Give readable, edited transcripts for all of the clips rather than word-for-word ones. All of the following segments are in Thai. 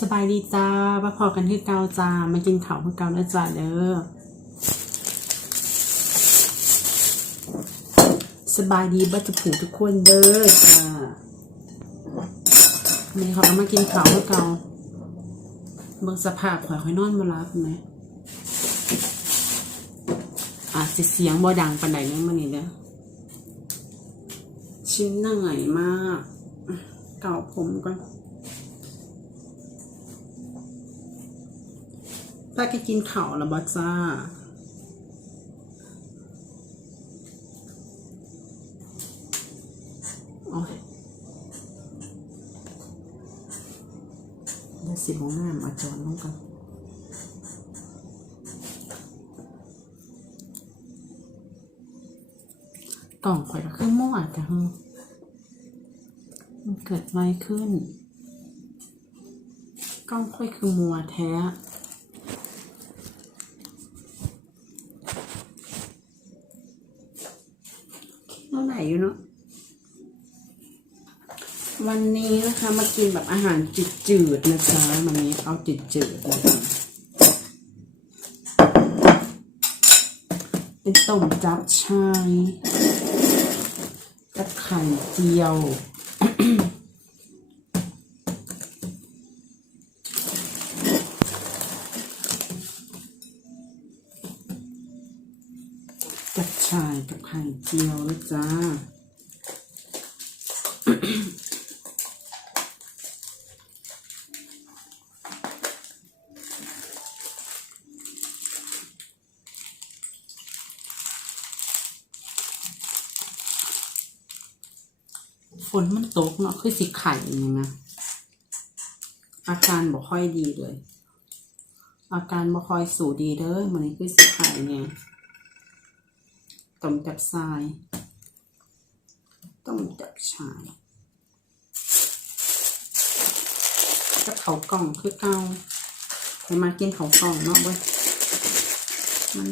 สบายดีจ้ามาพอกันที่เกาจ้ามากินข้าวเพื่อเกาเนื้อจ้าเด้อสบายดีบัจผูทุกคนเด้อจ้านี่เขามากินข้าวเพื่อเกาเบิ่งสภาพข่อยค่อยนอนมารับไหมอาจจะเสียงบ่ดังปานใดเนี่ยมันนี่เด้อชิ้นเหนื่อยมากเกาผมก่อนป้าแกกินข้าวแล้วบ่จ้าโอ้ยเดี๋ยว10 โมงหน้ามาจอนลงกันกล่องข่อยก็คือมั่วแต่มันเกิดอะไรขึ้นกล้องค่อยคือมัวแท้เท่าไหร่อยู่เนาะวันนี้นะคะมากินแบบอาหารจืดๆนะจ๊ะวันนี้เอาจืดๆนะคะเป็นต้มจับชายกับไข่เจียวกับชายกับไข่เจียวนะจ้าฝนมันตกเนาะคือสิไข่อย่างนี้นะอาการบ่ค่อยดีเลยอาการบ่ค่อยสู่ดีเด้อมันนี้คือสิไข่เนี่ยต้มจับทรายต้มจับชายกับเขากล่องคือเก่าไปมากินเขากล่องเนาะเว้ยมัน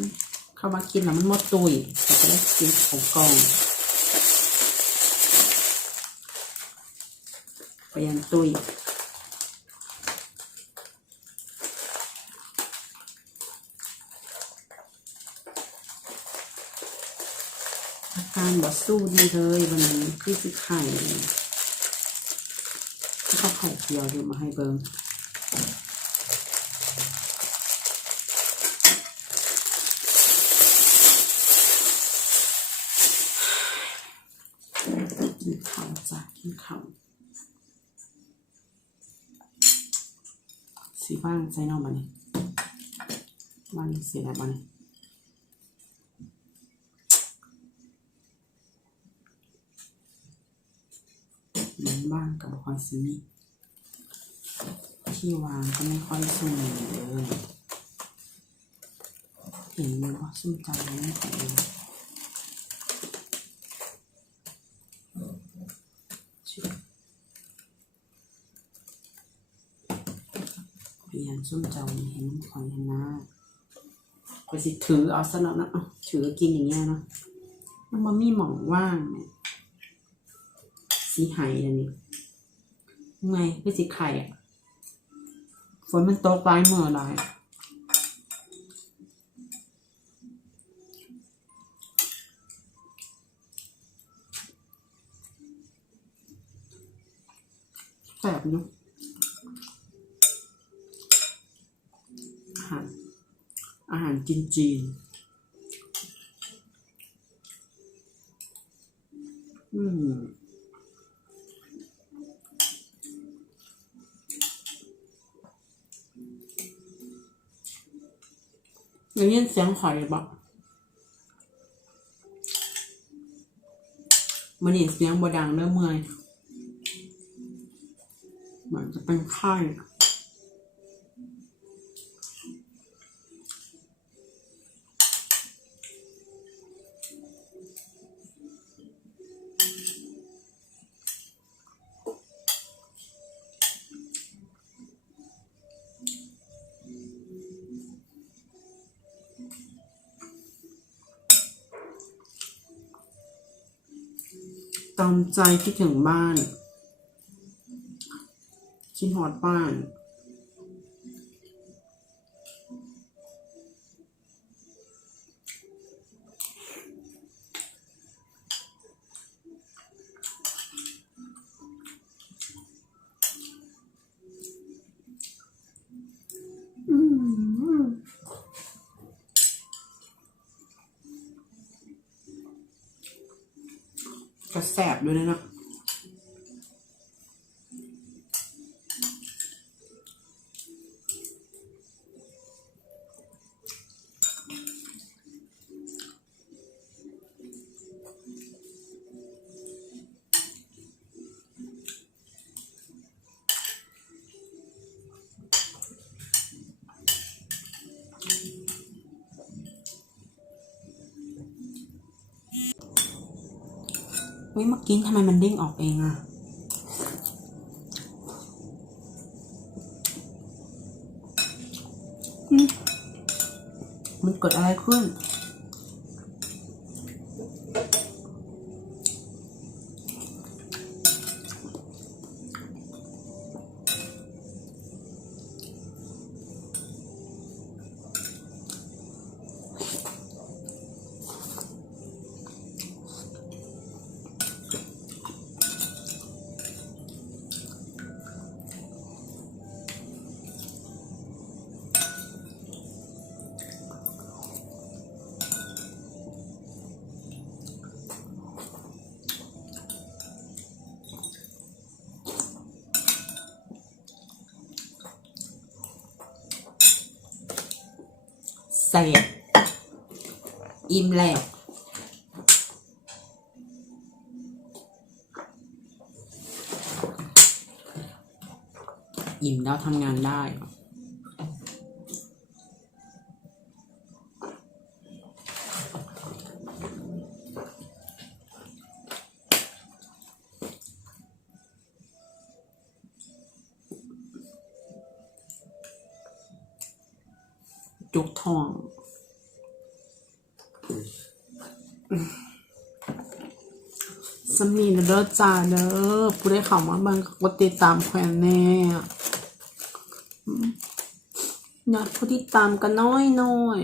เข้ามากินแล้วมันหมดตุยแต่ก็ได้กินเขากล่องไปยันตุยอาการบ่สู้ดีเลยวันนี้คือสิไข่ข้าวไข่เจียวเดี๋ยวมาให้เบิ้งกินข้าวจ้ะกินข้าวสีบ้างใส่นอกมาเนี่ยมันเสียแล้วมันมันบ้างกับคอยซีนี่ที่วางก็ไม่ค่อยสุ่มเลยเห็นมันว่าสุ่มใจไม่ค่อยเลยเปลี่ยนสุ่มใจเห็นคอยนะคอยสิถือเอาซะแล้วนะถือกินอย่างเงี้ยเนาะมันมีหม่องว่างเนี่ยสีไห่อันนี้ไงคือสีไข่อ่ะฝนมันตกปลายเมื่อไรแบบนี้อาหารจีนอย่างนี้เสียงหอยบอกมันนี่เสียงบดังเริ่มเมื่อยเหมือนจะเป็นไข้ตอมใจคิดถึงบ้านคิดหอดบ้าน กระแสบด้วยนะเนาะเมื่อกี้ทำไมมันเด้งออกเองอะมันเกิดอะไรขึ้นเสร็จอิ่มแล้วอิ่มแล้วทำงานได้จุกท้องสมีเด้อจ้าเด้อผู้ได้เข้ามาเบิ่งกดติดตามแขวนแน่ยอดผู้ติดตามก็น้อย